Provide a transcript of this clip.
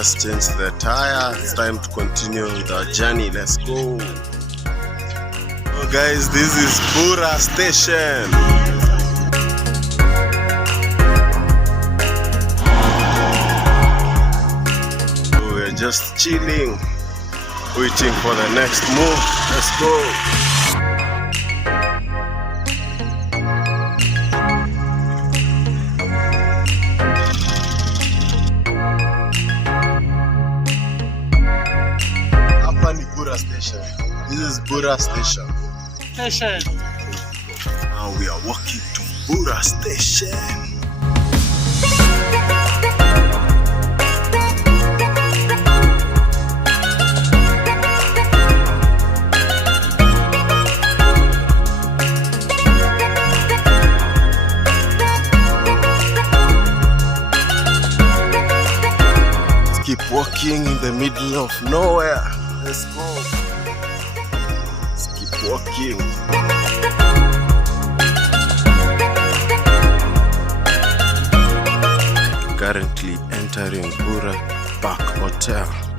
just changed the tire. It's time to continue with our journey. Let's go. So guys, this is Bura Station. So we're just chilling, waiting for the next move. Let's go. Bura Station. This is Bura Station. Now we are walking to Bura Station. Let's keep walking in the middle of nowhere. Let's go. Let's keep walking. Currently entering Bura Park Hotel.